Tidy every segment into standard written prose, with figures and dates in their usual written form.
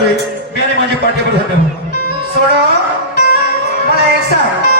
झाले मेरे माझे पाठीवर झालं सोड मला एक सांग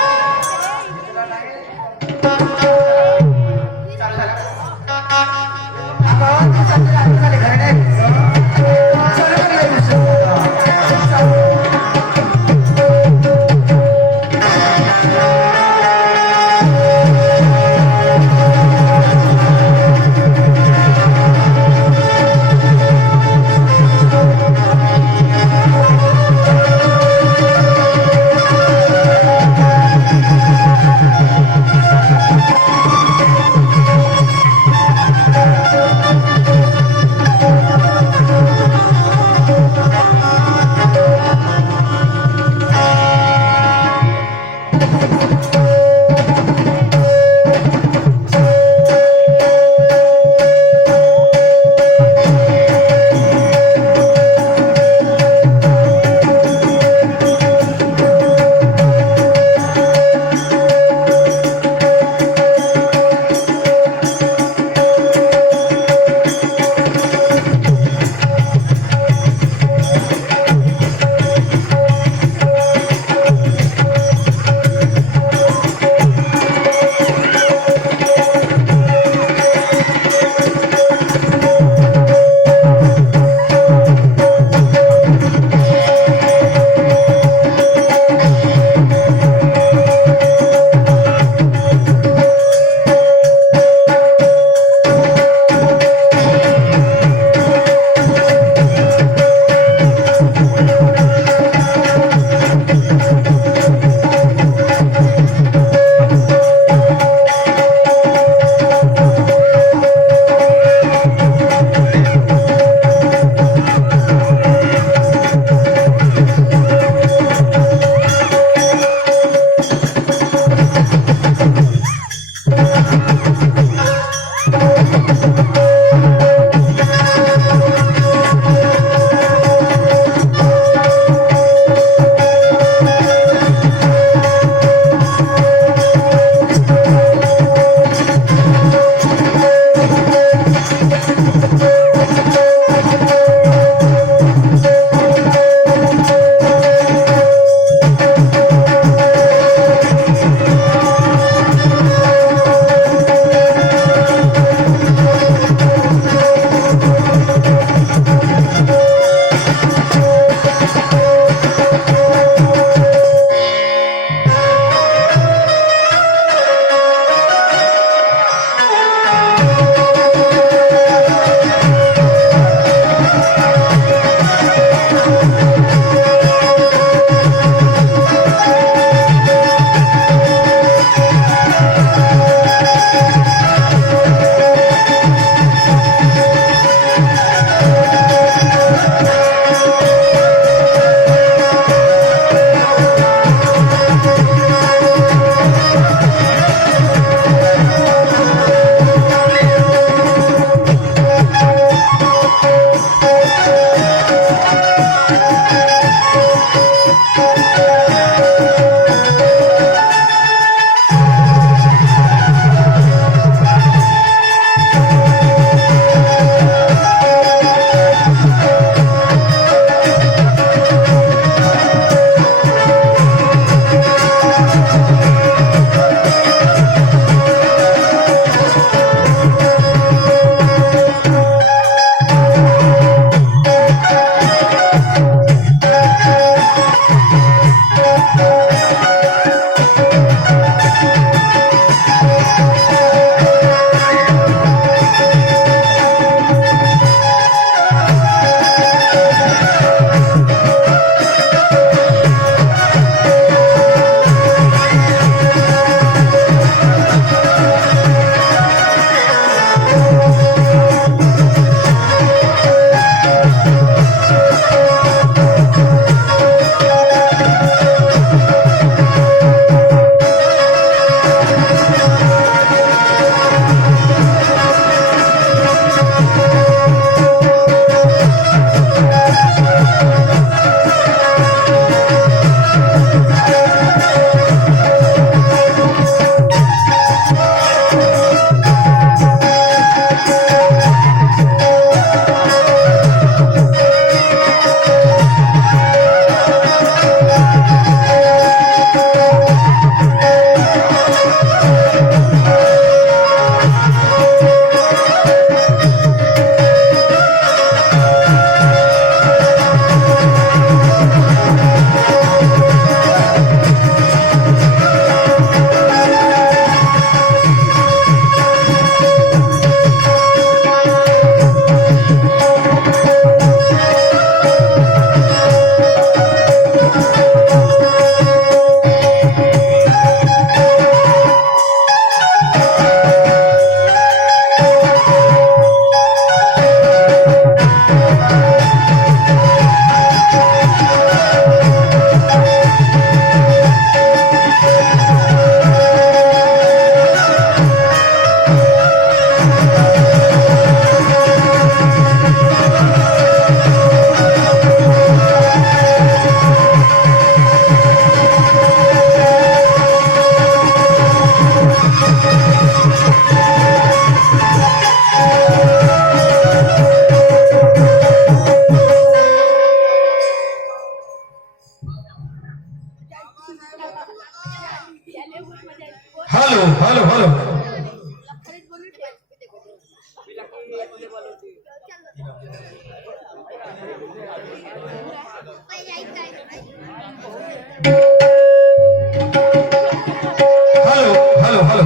हॅलो हॅलो हॅलो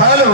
हॅलो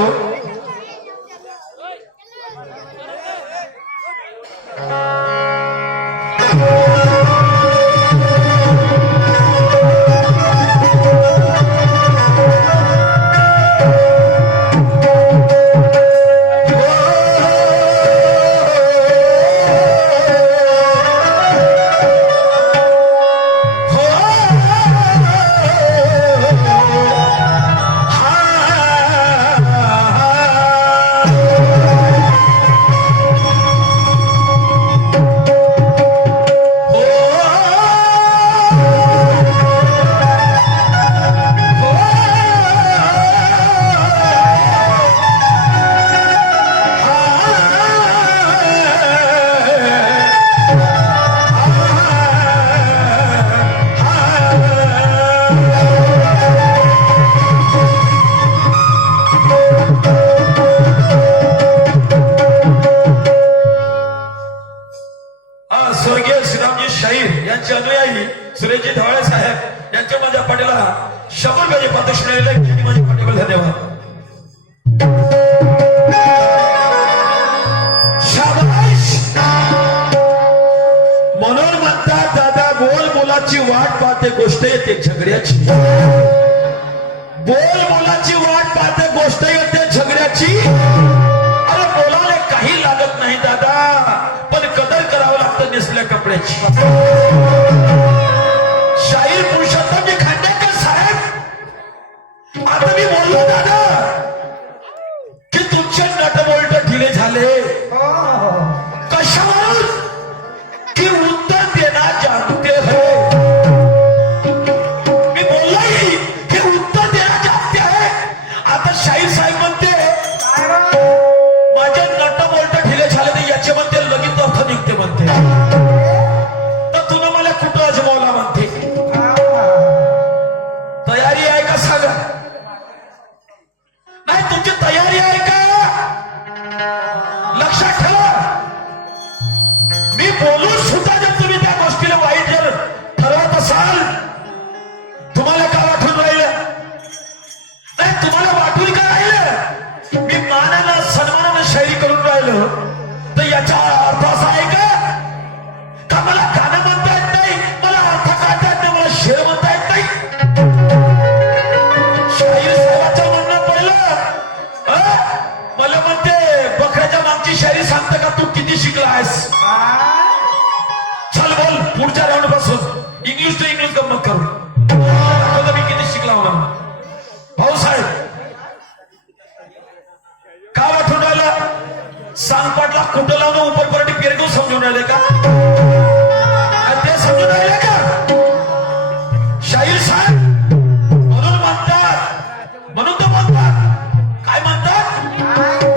स्वर्गीय श्रीरामजी शाहीर यांचे अनुयायी सुरेशजी धवाळे साहेब यांच्या माझ्या पाटीला 100 रुपयाचे पारितोषिक मिळालेले माझ्या पाठीवर धन्यवाद. शाबाश. म्हणून म्हणतात दादा बोल मुलाची वाट पाहते गोष्ट येते झगड्याची. बोल मुलाची वाट पाहते गोष्ट येते झगड्याची. अरे बोलायला काही लागत नाही दादा पण कदर करावं लागतं नेसल्या कपड्याची. शाहीर पुरुषोत्तमजी खांडेकर साहेब आता मी बोललो दादा की तुमचे नटबोल्ट ढिले झाले कशावर की उत्तर देना जानते हो. मी बोललोय की उत्तर देना जानते है. आता शाहीर साहेब म्हणते माझे नटबोल्ट ढिले झाले तर याचे म्हणते लगेच अर्थ निघते म्हणते. तर तुला मला कुठं अजमावला म्हणते. तयारी आहे का सांगा. नाही तुमची तयारी आहे का लक्षात ठेवा. मी बोलून सुद्धा जर तुम्ही त्या गोष्टीला वाईट जर ठरवत असाल तुम्हाला का वाटून राहिलं. नाही तुम्हाला वाटून का राहिलं. मी मानानं सन्मानानं शायरी करून राहिलो तर याचा अर्थ असा आहे का मला गाणं म्हणता येत नाही मला अर्थ काढता येत नाही मला शेर म्हणता येत नाही. शाहीर साहेबाचं म्हणणं पहिलं मला म्हणते बकऱ्याच्या मागची शायरी सांगते का तू किती शिकलायस. चल बोल पुढच्या राऊंड पासून इंग्लिश टू इंग्लिश गंमत करू. मी किती शिकला म्हणून. भाऊसाहेब का वाटून राहिला सांगपाटला कुठं लावून उपरपर्यंत पेरगू समजून राहिले का ते समजून राहिले का शाहीर साहेब. म्हणून म्हणतात म्हणून तो म्हणतात काय म्हणतात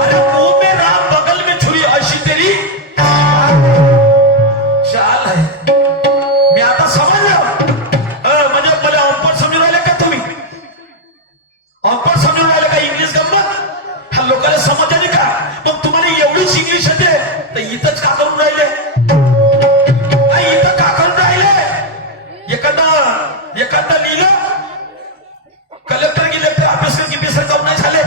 अरे मुंह में राम बगल में छुरी अशी तेरी चाल आहे. मी आता समजलं म्हणजे मला ऑम्पर समजून राहिले का तुम्ही. ऑम्पर समजून राहिले का इंग्लिश गंमत हा लोकांना समजते नाही का. मग तुम्हाला एवढीच इंग्लिश येते तर इथंच का करून राहिले. इथं का करून राहिले. एखादा लिहिलं कलेक्टर गिलेक्टर ऑफिसर गिफिसर काऊन नाही झाले.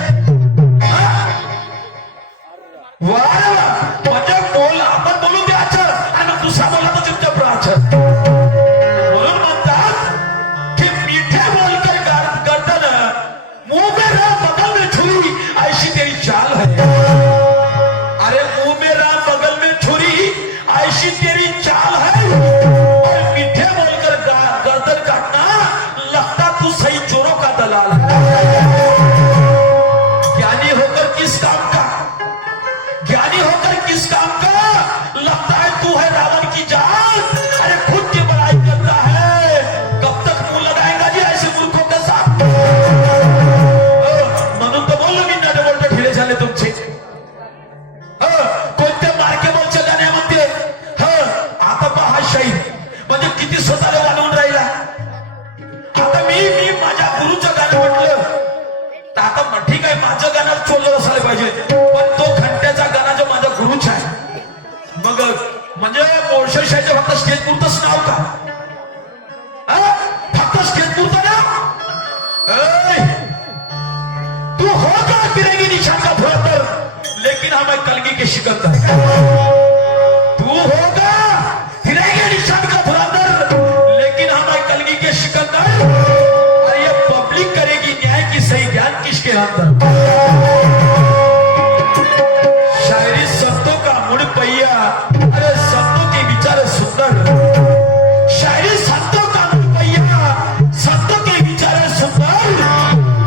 वा म्हणजे बोल आपण बोलून द्यायचं आणि दुसरा बोला तर चुपचाप राहायचं. म्हणून म्हणतात की मीठे बोलकर गर्दन मुंह में राम बगल में छुरी ऐसी तेरी चाल है. अरे मुंह में राम बगल में छुरी ऐसी तेरी चाल है और मीठे बोलकर गर्दन काटना लगता तू सही चोरों का दलाल है. ज्ञानी होकर किस काम का. ज्ञानी होकर किस काम का लगता है तू है रावण की जान. अरे खुद की बड़ाई करता है कब तक मुंह लगाएगा जी ऐसे मूर्खों के साथ. म्हणून तर बोललो मी नटबोल्ट ढिले झाले तुमचे. कोणते मार्के बोलचे गाणे म्हणते आता पहा शाहीर म्हणजे किती स्वतःला वाढवून राहिला. आता मी माझ्या गुरुचं गाणं म्हटलं तर आता ठीक आहे माझं गाणं चोरलं असायला पाहिजे पण तो घंट्याचा गाणा जो माझा गुरुच आहे. मग म्हणजे मोर्शशाहीचं फक्त स्टेज पुरतच नाव का? हा? फक्त स्टेज पुरतं नाव? ऐ, तू होगा फिरेगी निशान का धुरंधर, लेकिन हमें कलगी के सिकंदर। तू होगा फिरेगी निशान का धुरंधर, लेकिन हमें कलगी के सिकंदर। और ये पब्लिक करेगी न्याय की सही ज्ञान किसके अंदर? शायरी संतों का मुड़ पहिया, अरे संतों के विचार सुंदर। शायरी संतों का मुड़ पहिया, संतों के विचार सुंदर।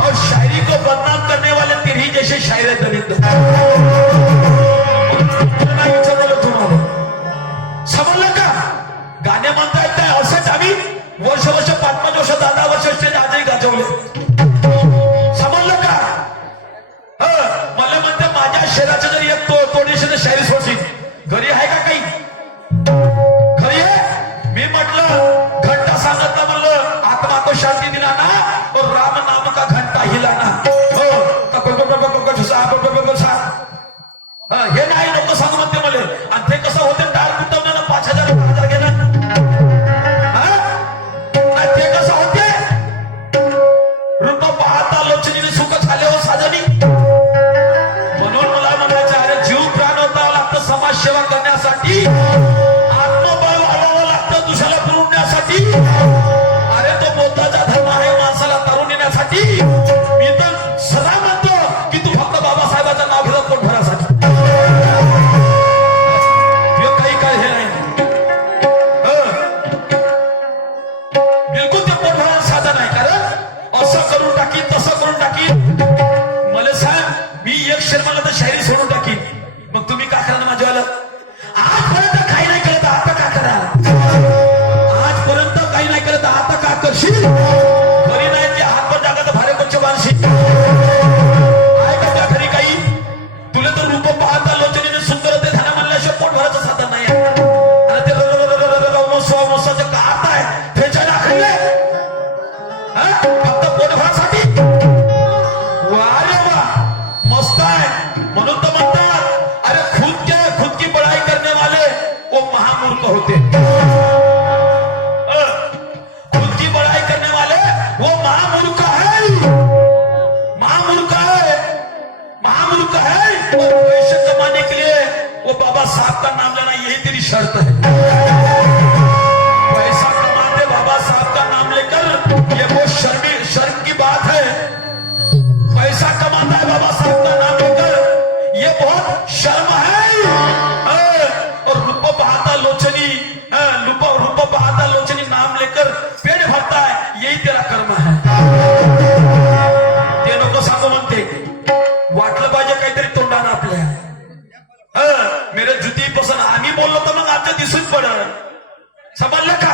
और शायरी को बदनाम करने वाले तेरी जैसे शायर दलित तुम्हारे समजलं का? गाणे म्हणता येत नाही असंच आम्ही वर्ष 5-5 वर्ष 10 वर्ष स्टेज आजही गाजवले. समजलं का? मला म्हणते माझ्या शहराचं जरी एक तोडीशी शायरी सोडशी घरी आहे का काही? घरी आहे? मी म्हटलं घंटा सांगत ना, म्हणलं आत्मा को शांती दिला ना और राम नाम का घंटा हिला ना. हे नाही लोक सांगू म्हणते मला. आणि ते कसं होते टाळ कुटवलं ना 5,000 1000 घेणं. ते कसं होते रूप पाहता लोचनीने सुख झाले हो साजनी. म्हणून मला म्हणायचं अरे जीव प्राण होता लागतं समाजसेवा करण्यासाठी, आत्मबळ वाढवावं लागतं दुसऱ्याला पुरवण्यासाठी. अरे तो बोलताचा धर्म आहे माणसाला तरुण येण्यासाठी. मी तर सदा म्हणतो की तू फक्त बाबासाहेबांचं नाव घेतो पोट भरासाठी. काही काय हे नाही बिलकुल ते पोट भरायला साधन नाही. कारण असं करून टाकीन तसं करून टाकीन. मला सांग मी एक शर्माला तर शायरी सोडून टाकीन. मग तुम्ही का करा माझ्यावाला? आजपर्यंत काही नाही करत आता का करा? आजपर्यंत काही नाही करत आता का करशील? घरी नाही ते हातभर जागा तर भारे कोणच्या बांधशील? आहे का त्या घरी काही? तुला तर रूप पाहता लोचनीने सुंदर ते ध्यान म्हणल्याशिवाय पोट भरायचं साधन नाही. आणि ते मोसाचे का आता आहे त्याच्या दाखवले फक्त पोट भरासाठी. वारे वा मस्त आहे. म्हणून तर म्हणतात अरे खुद की बड़ाई करने वाले वो महामूर्ख होते. खुद की बड़ाई करने वाले वो महामूर्ख है. महामूर्ख है, महामूर्ख है. और पैसे कमाने के लिए वो बाबा साहब का नाम लेना यही तेरी शर्त है. पैसा कमाते बाबा साहब का नाम लेकर ये वो शर्म की बात है. पैसा कमाता है बाबा साहब का नाम लेकर ये बहुत शर्म है. और रूप बहाता लोचनी रूप बहाता लोचनी नाम लेकर पेट भरता है यही तेरा कर्म है. ते लोक सांगू म्हणते वाटलं पाहिजे काहीतरी तोंडानं आपल्या. मेरे जुती पसंत आम्ही बोललो तर मग आमच्या दिसून पडत. समजलं का?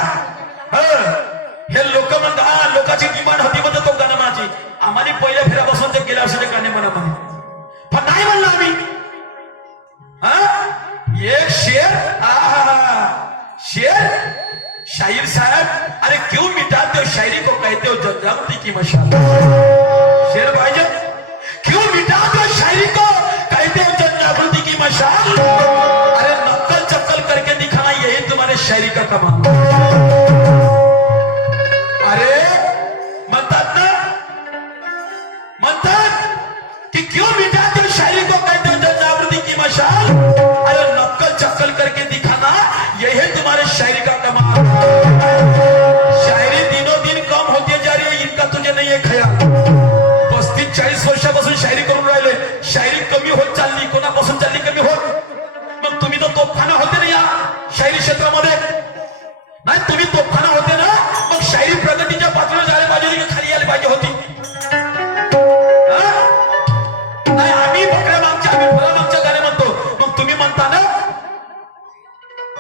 हे लोक म्हणतात हा लोकांची डिमांड होती म्हणतो तो गाणं माझी. आम्हाला पहिल्या फेऱ्यापासून ते गेल्या वर्षाचे गाणे म्हणा म्हणे. पण नाही म्हणलं आम्ही. एक शेर शेर शाहीर साहब अरे क्यों मिटाते हो शायरी को कहते हो जनजागृति की मशाल. शेर पाहिजे. क्यों मिटाते हो शायरी को कहते हो जनजागृति की मशाल. अरे नक्कल चक्कल करके दिखाना यही तुम्हारे शायरी का कमाल. अरे म्हणतात ना म्हणतात कि क्यों मिटाते हो शायरी को कहते हो जनजागृति की मशाल. अरे नक्कल चक्कल करके दिखाना यही तुम्हारे शायरी का कमाल. शायरी दिनों दिन कम होती जा रही है. इनका तुझे नहीं है ख्याल. 35-40 वर्षापासून शायरी करून राहिले. शायरी कमी होत चालली. कोणापासून चालली कमी होत? मग तुम्ही तर तोफखाना होते ना या शायरी क्षेत्रामध्ये. नाही तुम्ही तोफखाना होते ना मग शायरी प्रगतीच्या पातळीवर जायला पाहिजे होती, खाली यायला पाहिजे होती. नाही आम्ही बकऱ्या मागच्या आम्ही फळा मागच्या गाणे म्हणतो. मग तुम्ही म्हणता ना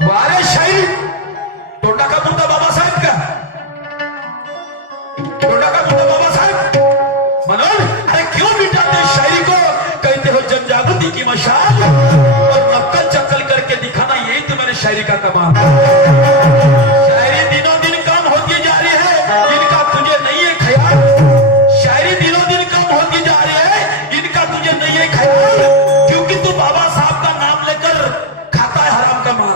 वारे शायरी तोंडा का पुरता बाबासाहेब का? तोंडा का पुरता बाबासाहेब म्हणून अरे क्यों मिटाते शायरी को कहते हो जनजागृति की मशाल. और नक्कल चक्कल करके दिखाना यही तुम्हारे शायरी का कमाल. शायरी दिनों दिन कम होती जा रही है. इनका तुझे नहीं है ख्याल. शायरी दिनों दिन कम होती जा रही है. इनका तुझे नहीं है ख्याल. क्योंकि तू बाबा साहब का नाम लेकर खाता है हराम का माल.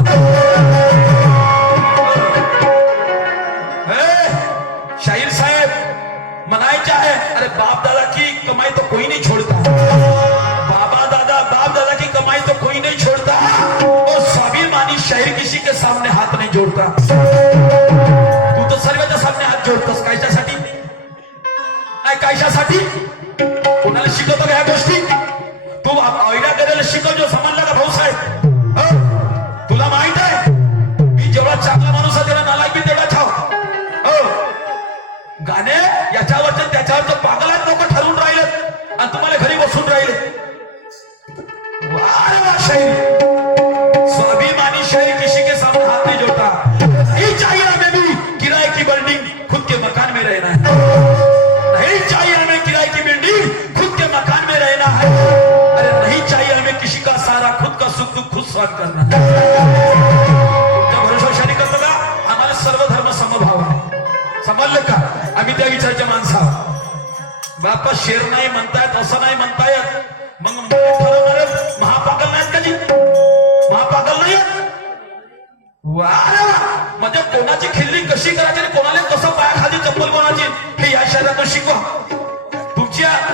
सामने हात नाही जोडता. तू तर सर्वांच्या सामने हात जोडतोस. कायच्यासाठी नाही, कायच्यासाठी? कोणाला शिकवतो का ह्या गोष्टी? तू आयडिया करायला शिकवतो, समजला का भाऊसाहेब? तुला माहित आहे मी जेवढा चांगला माणूस आहे त्याला नालायक मी तेवढा छाव. गाणे याच्यावरचे त्याच्यावरचे पागलात लोक ठरवून राहिले आणि तुम्हाला घरी बसून राहिले. वाह वाह शायरी, स्वाभिमानी शायरी किसी के सामने हाथ नहीं जोड़ता. नहीं चाहिए हमें भी किराए की बिल्डिंग, खुद के मकान में रहना है. नहीं चाहिए हमें किराए की बिल्डिंग, खुद के मकान में रहना है. अरे नहीं चाहिए हमें किसी का सारा, खुद का सुख दुख खुद सहन करना है. तुमच्या भरोशाने करतो का? आम्हाला सर्व धर्म समभाव आहे. समजलं का? आम्ही त्या विचाराच्या माणसं आहोत. बापा शेर नाही म्हणतायत, असं नाही म्हणतायत, मग ठरवणारे महापागल नाहीत का जी? महापागल नाही. म्हणजे कोणाची खिल्ली कशी करायची आणि कोणाला कसं पायाखाली चप्पल कोणाची हे या शहरातून शिकवा.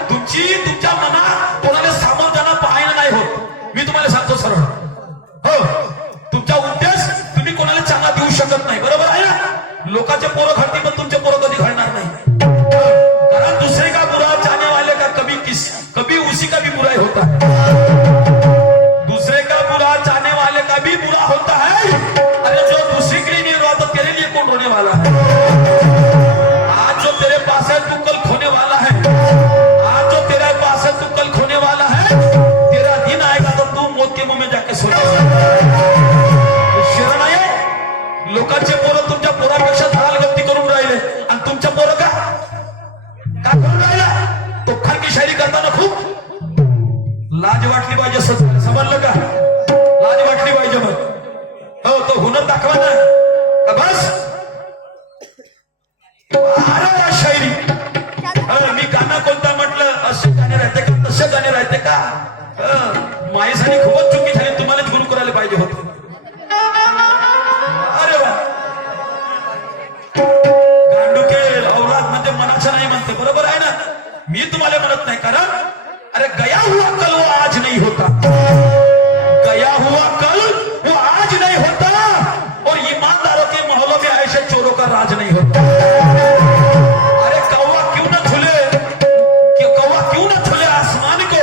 तुमच्या मनात कोणाला सामोरं जाणं पाहायला नाही होत. मी तुम्हाला सांगतो सरळ, हो तुमचा उद्देश तुम्ही कोणाला चांगला देऊ शकत नाही. बरोबर आहे ना? लोकांचे पोरं घडती पण तुमचे पोरं कधी घडणार नाही. कारण दुसरे का बुरा चाहने वाले का कभी उसी का भी बुरा ही होता है. दूसरे का बुरा चाहने वाले का भी बुरा होता है. अरे जो दूसरे के लिए नहीं रोता तेरे लिए कौन रोने वाला है? आज जो तेरे पास है तू कल खोने वाला है. आज जो तेरे पास है तू कल खोने वाला है. तेरा दिन आएगा तो तू मौत के मुंह में जाके सोचेगा. शरण आहे. लोकांचे पोरं तुमच्या पोरापेक्षा धडाल गलती करून राहिले आणि तुमच्या पोरं का करून राहिला? तो खानगी शायरी करताना खूप लाज वाटली पाहिजे. समजलं का? लाज वाटली पाहिजे. मग हो तो हुनर दाखवा ना का बस. अरे शायरी मी गाणं कोणता म्हटलं? असे गाणे राहते का? तसे गाणे राहते का? माझ्यासाठी खूपच चुकी झाली. तुम्हालाच गुरु करायला पाहिजे होतं. अरे वा, गांडुके औलाद म्हणजे मनाचं नाही म्हणते. बरोबर आहे ना? मी तुम्हाला म्हणत नाही, कारण अरे गया हुआ कल वो आज नहीं होता. गया हुआ कल वो आज नहीं होता. और ईमानदारों के मोहल्लों में ऐसे चोरों का राज नहीं होता. अरे कौवा क्यों न झूले, कौवा क्यों न झूले आसमान को.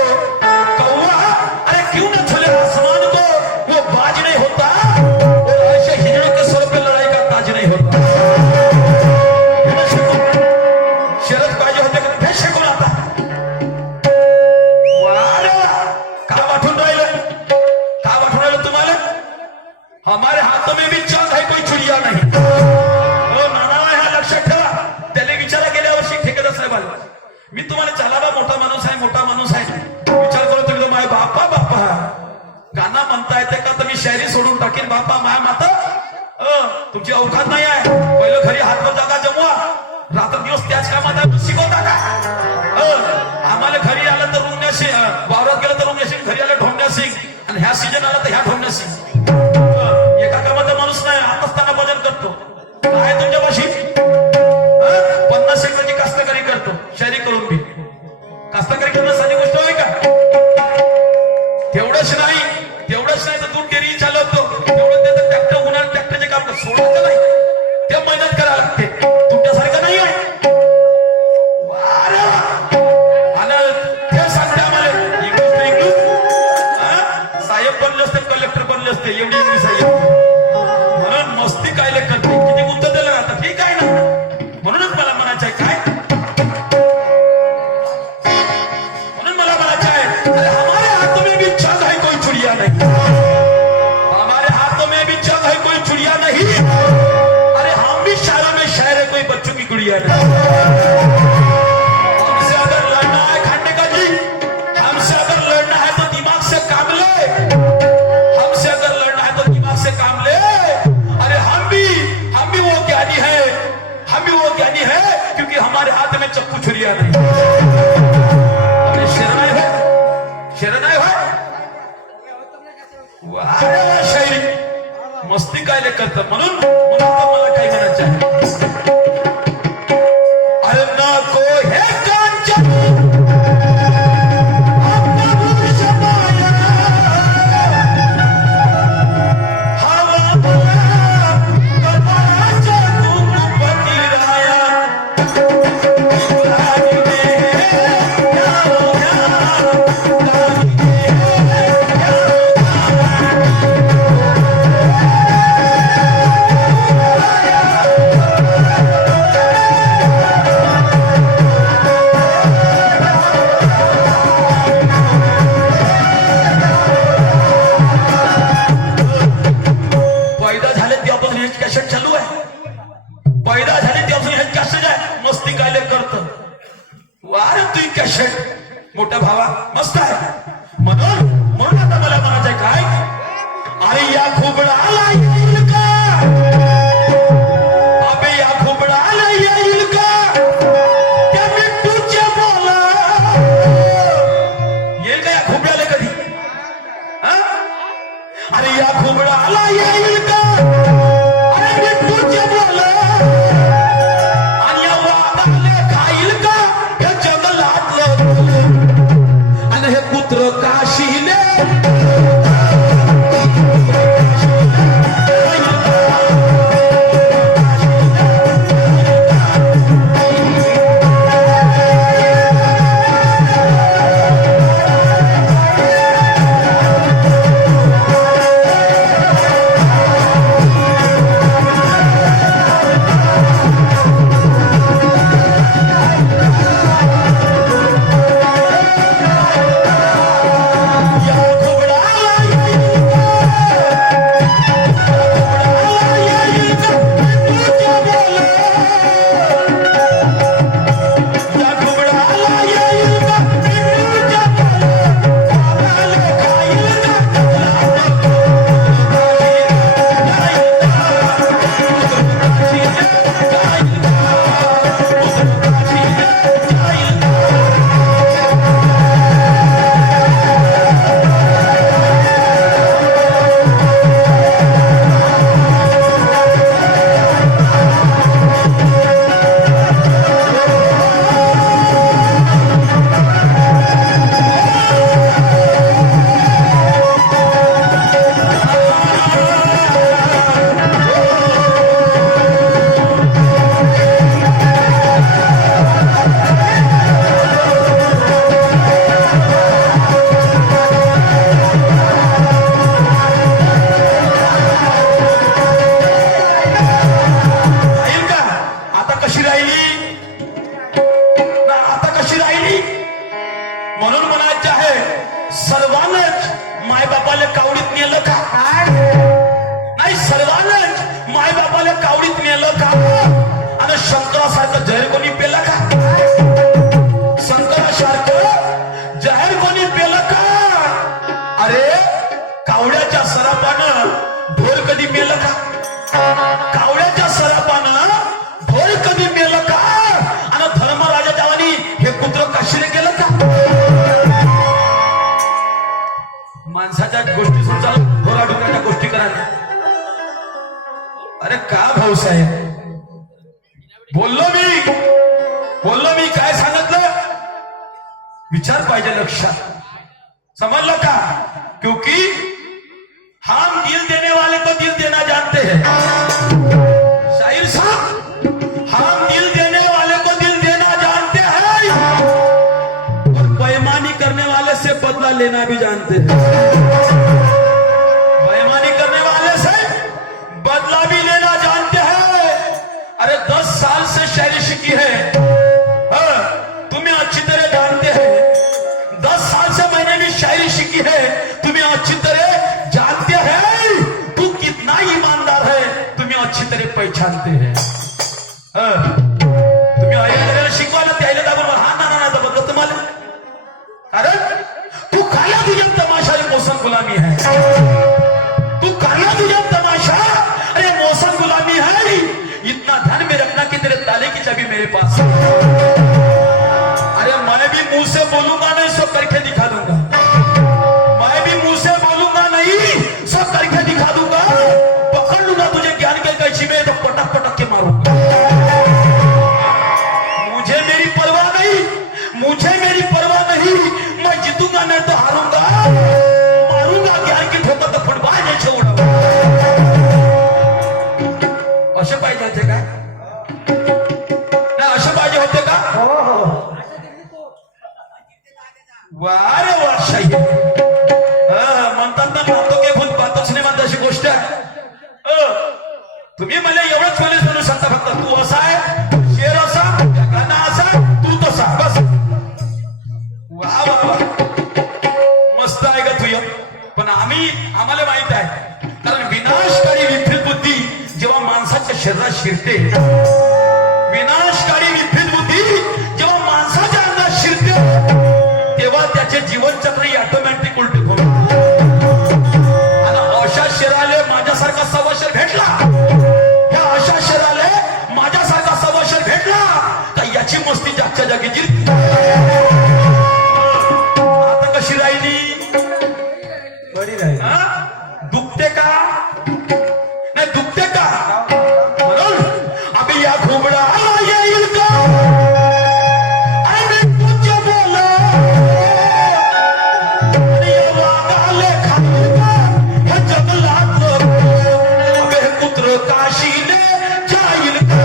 कौवा अरे क्यों न झूले आसमान को, वो बाज नहीं होता. और ऐसे हिजड़ों के सर पे लड़ाई का ताज नहीं होता. शरद पाहिजे होते का हे शिकून आता. का वाटून राहिलं तुम्हाला? हमारे हाथों में भी चांद है, कोई चिड़िया नहीं. हो नाना ह्या लक्षात ठेवा. त्याला विचारा गेल्या वर्षी ठेकेदार साहेबांना, मी तुम्हाला चालाबा मोठा माणूस आहे विचार करतो. तुम्ही माझ्या बापा गाणं म्हणता येते का? तर मी शायरी सोडून टाकेन. बापा माया माता तुमची अवकात नाही आहे. पहिलं घरी हातवर जागा जमवा. रात्र दिवस त्याच कामात शिकवता का? आम्हाला घरी आलं तर रुंगण्याशी, वावरात गेलं तर रुंगण्याशी, घरी आलं ढोंगण्याशी, आणि ह्या सीजन आला तर ह्या ढोंगण्याशी. एका कामाचा माणूस नाही. आता असताना भजन करतो. काय तुमच्यापाशी 50 एकराची कास्तकारी करतो. शायरी करून बी कास्तकारी करणं साधी गोष्ट आहे का? तेवढंच नाही तर दूध डेअरी चालवतो. तेवढं त्याचं ट्रॅक्टर उन्हाळ्यात ट्रॅक्टरचे काम सोडायचं नाही. ते मेहनत करायला लागते. तुमच्यासारखं नाही आहे. साहेब बनले असते, कलेक्टर बनले असते, एवढी इंग्लिश आहे. म्हणून मस्ती काय करते, किती गुंत दिलं आता ठीक आहे ना. म्हणूनच मला म्हणायचं आहे काय, म्हणून मला म्हणायचं आहे अरे हमारे हाथों में भी चांद है, कोई चिड़िया नहीं. हमारे हाथों में भी चांद है, कोई चिड़िया नहीं. अरे हम भी शायरों में शायर है, कोई बच्चों की गुड़िया नहीं. हमसे अगर लड़ना है खाने का जी, हमसे अगर लड़ना है तो दिमाग से काम ले. हमसे अगर लड़ना है तो दिमाग से काम ले. अरे हम भी वो ज्ञानी है, हम भी वो ज्ञानी है, क्योंकि हमारे हाथ में चप्पू छुरिया नहीं. अरे शरण है शायरी मस्ती काय करतात. म्हणून मला काय म्हणायचं आहे. अरे नको हे कांचन हवा मस्त आहे. म्हणून आता मला म्हणायचंय काय, अरे या घुबडाला येईल का, अबे या घुबडाला येईल का त्या मिट्टूच्या बोला, येईल का या घुबड्याला कधी? हा? अरे या घुबडाला येईल का अरे मिट्टूच्या बोला, आणि या वाघाला खाईल का हे जंगलातलं, आणि हे कुत्र काशीने माणसाच्या गोष्टी सुद्धा घोराडुक्याच्या गोष्टी करायला. अरे का भाऊसाहेब बोललो मी काय सांगितलं विचार पाहिजे लक्षात, समझलो का? क्योंकि हम दिल देने वाले को दिल देना जानते हैं. शायर साहब, हम दिल देने वाले को दिल देना जानते हैं और बेईमानी करने वाले से बदला लेना भी जानते हैं. बेईमानी करने वाले से बदला भी लेना जानते हैं. अरे 10 साल से शायरी सीखी है, तुम्हें अच्छी तरह जानते हैं. 10 साल से मैंने भी शायरी सीखी है, तुम्हें अच्छी तरह जानते हैं. तू कितना ईमानदार है तुम्हें अच्छी तरह पहचानते हैं. तुम्ही आईला शिकवायला त्याला दाबून हा ना बदल तुम्हाला. कारण तू काला तुझ्या तमाशा मौसम गुलामी है. तू काला तुझ्या तमाशा अरे मौसम गुलामी है. इतना ध्यान में रखना कि तेरे ताले की चाबी मेरे पास. अरे मैं भी मुंह से बोलूंगा नहीं, सब करके दिखा दूंगा. मैं भी मुंह से बोलूंगा नहीं, सब करके दिखा दूंगा. पकड़ लूंगा तुझे ज्ञान के कैची में तो पटक पटक के मारूंगा. मुझे मेरी परवाह नहीं, मैं जीतूंगा नहीं तो हारूंगा. मारूंगा ज्ञान की ठोकर तो फुटबॉल नहीं छोड़ूंगा. असे पाहिजे होते का? नाही असे पाहिजे होते का? वारे वा शाही म्हणतात ना, नातो के खुद बातच नाही म्हणता अशी गोष्ट आहे. तुम्ही मला एवढंच वेळेस म्हणू शकता फक्त तू असा आहे, शेर असा, गाणं असा, तू तसा, बस. वा वा वा मस्त आहे का तुझं. पण आम्हाला माहित आहे, कारण विनाशकारी विपरीत बुद्धी जेव्हा माणसाच्या शरीरात शिरते, विनाशकारी विपरीत बुद्धी जेव्हा माणसाच्या अंगात शिरते, तेव्हा त्याचे जीवन जीवन चक्र ऑटोमॅटिक उलटी होईल. आणि अशा शरीराले माझ्यासारखा सवशेर भेटला, ह्या अशा शरीराले माझ्यासारखा सवशेर भेटला तर याची मस्ती जागच्या जागी जिरते. आता कशी राहिली? बरी राहील. हा? दुखते का? नाही दुखते का? म्हणून अभि या घुबडा येईल का? अरे तुझ्या बोला आणि या वाघाले खाईल का? ह्या जंगलात अबे कुत्र काशीने जाईल का?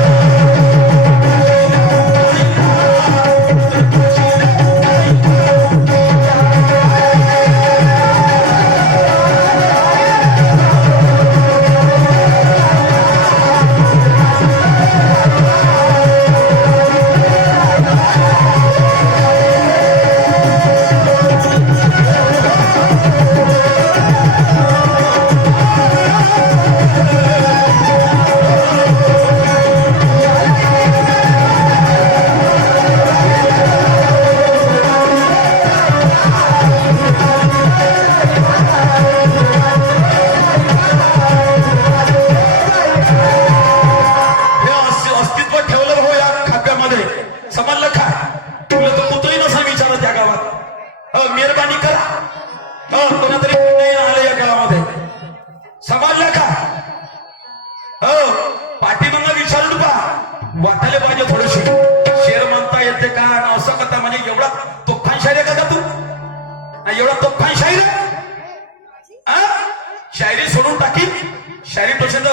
वाटायला पाहिजे थोडीशी शेर म्हणता येते का असं करता म्हणजे एवढा तोफान शायरी का तू? एवढा तोफान शायरी शायरी सोडून टाकी. शायरी टोशन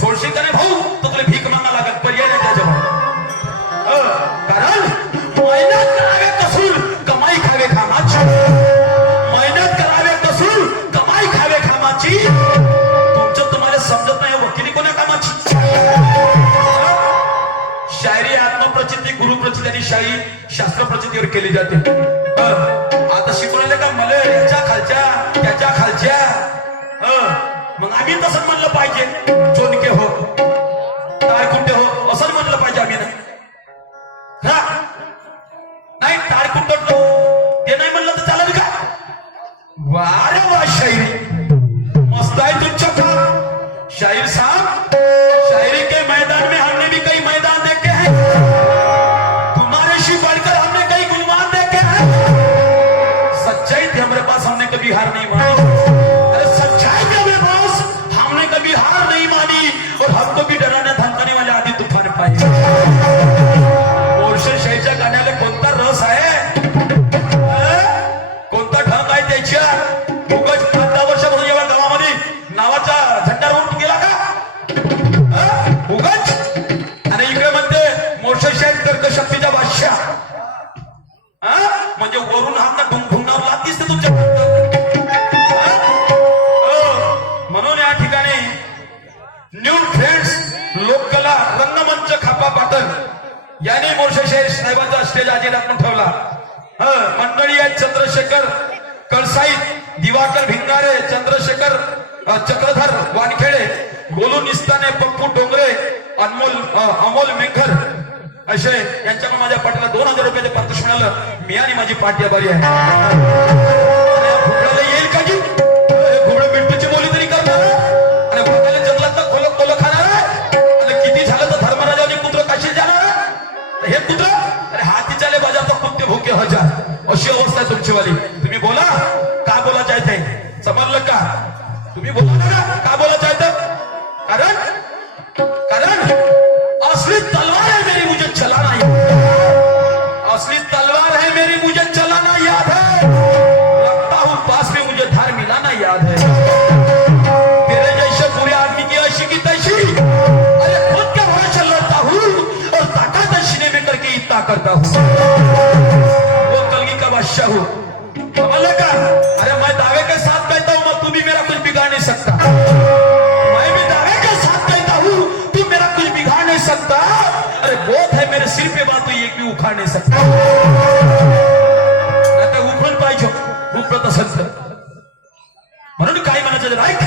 सोडशील का नाही भाऊ तर तुला भीक मागा लागत, पर्याय नाही त्याच्यामुळे. कारण मेहनत करावे कसूर कमाई खावे खामाची, मेहनत करावे कसूर कमाई खावे खामाची. तुमचं तुम्हाला समजत नाही वकिली कोण्या कामाची? शायरी आत्मप्रचिती गुरुप्रचिती आणि शायरी शास्त्र प्रचितीवर केली जाते. आता शिकवले का मला याच्या खालच्या त्याच्या खालच्या. मग आम्ही तसं म्हणलं पाहिजे, चोनके हो टाळकुंटे हो असं म्हणलं पाहिजे आम्ही. नाही टाळकुंट ते नाही म्हणलं तर चालेल का? वारे वा शायरी मस्त आहे तुमच्या का? शाहीर साहब शायरी के मैदान में हमने भी कई मैदान देखे हैं, तुम्हारे से बढ़कर हमने कई गुणवान देखे हैं. सच्चाई थी हमारे पास, हमने कभी हार नहीं मानी. अरे सच्चाई थी हमारे पास, हमने कभी हार नहीं मानी और हमको भी डराने धमकाने वाले आदि तूफान पाए. मोर्शे शाहीच्या गाण्याला कोणता रस आहे, कोणता ढंग आहे त्याच्या? उगाच 5-10 वर्षापासून जेव्हा गावामध्ये नावाचा झंडा रोवून गेला का उगाच? आणि इकडे म्हणते मोर्शे शाहीर तर्कशक्तीच्या बादशाह. म्हणजे वरून हात ढुंगढुंगणावर लात दिसते तुमच्या. म्हणून या ठिकाणी न्यू फ्रेंड्स लोककला रंगमंच खापा पाटण याने मोर्शे शाहीर साहेबांचा स्टेज आधी राखून ठेवला. मंडळी आहेत चंद्रशेखर कळसाई, दिवाकर भिंगारे, चंद्रशेखर चक्रधर वानखेडे, गोलू निस्ताने, पप्पू डोंगरे, अमोल मेघर असे यांच्या माझ्या पाठीला 2000 रुपयाचे पारितोषिक मिळालं. मी आणि माझी पाठी आभारी आहे. घोड्याला येईल का की घोडं मिंटूची बोली तरी करणार आणि घोड्याला जंगलात खोलं खोलं खाणार आणि किती झालं तर धर्मराजाने कुत्र काशी जाणार. हे कुत्र अरे हाती चाले बाजार तर कुत्ते भुके हजार. अशी अवस्था आहे तुमची वाली. तुम्ही बोला का बोला चाहते, समजलं का? तुम्ही बोला ना का बोला चाहते. कारण असली तलवार है मेरी मुझे चलाना याद, असली तलवार है मेरी मुझे चलाना याद है, लगता हूं पास में मुझे धार मिलाना याद है. तेरे जैसे पूरे आदमी की ऐसी की तैसी, अरे खुद के भरोसे लड़ता हूं और ताकत सीने में करके इतना करता हूं. वो कलगी का बादशाह हूं, समझ का? अरे मैं दावे के साथ कहता हूं तू भी मेरा कुछ बिगाड़ नहीं सकता. मैं भी दावे के साथ कहता हूं तू मेरा कुछ बिगाड़ नहीं सकता. अरे बहुत है मेरे सिर पे बात, एक भी उखाड़ नहीं सकता. आता उखळून पाहिजे उखळत असेल तर. म्हणून काय म्हणायचं जरा ऐक.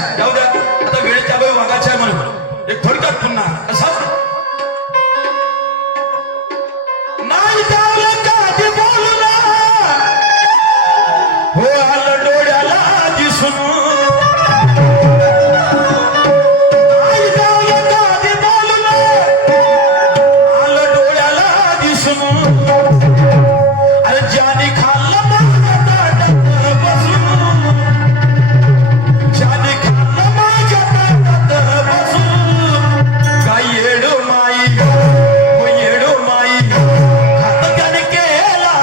आहे जाऊ द्या आता वेळेच्या बाई वागायचं आहे म्हणून एक थोडक्यात पुन्हा कसा नाही जावलं का आधी बोलू ना हो आलं डोळ्याला दिसून नाही जावलं का आधी बोलू ना आलं डोळ्याला दिसून अरे ज्याने खाल्लं माझ्या ताटात बसून ज्याने खाल्लं माझ्या ताटात बसून काय येडो माई हो येडो माई हात त्याने केला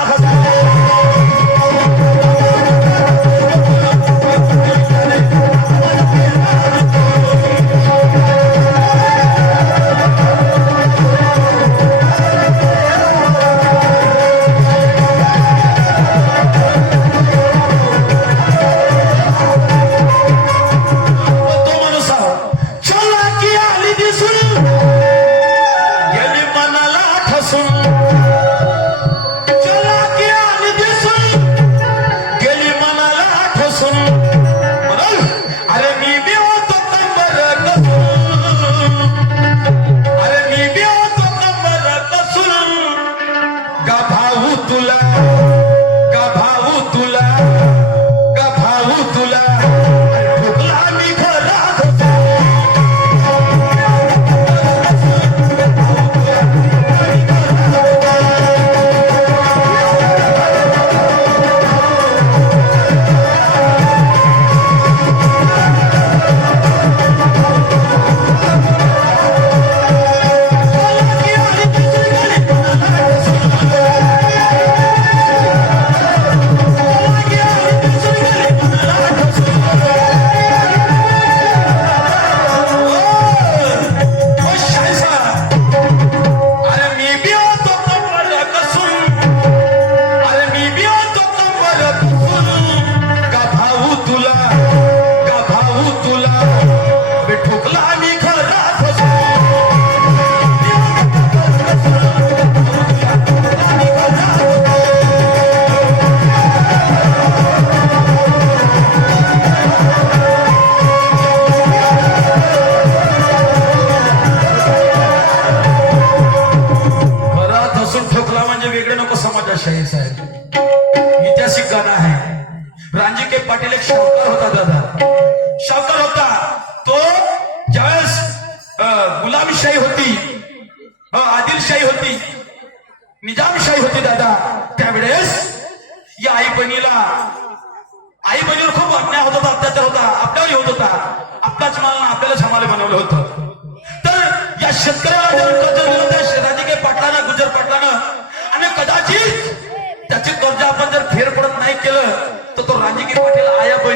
तो माणूस चला की आली दिसून गेली मनाला ठसून चला की आली दिसून गेली मनाला ठसून म्हणून अरे मी बी होतो कंबर कसून अरे मी बी होतो कंबर कसून का भाऊ तुला का भाऊ तुला का भाऊ तुला ठोकला मी खरा अरे मी बी होतो कंबर कसून अरे मी बी होतो कंबर कसून का भाऊ तुला बे ठोकला मी खरा खरा धसून ठोकला म्हणजे वेगळे नको समाजाशाही साहेब ऐतिहासिक गाणं आहे रांजी के पाटील एक शाहूकार होता दादा शाहूकार होता तो ज्यावेळेस गुलामशाही होती आदिलशाही होती निजामशाही होती दादा त्यावेळेस या आई बहिणीवर खूप अन्याय होत होता अत्याचार होता आपल्यावरही होत होता आपलाच मालनं आपल्याला समाले बनवलं होतं तर या शेतकऱ्याला कर्ज दिलं त्या राजकीय पाटलानं गुजर पाटलानं आणि कदाचित त्याचे कर्ज आपण जर फेर पडत नाही केलं तर तो राजकीय पाटील आया बहिणी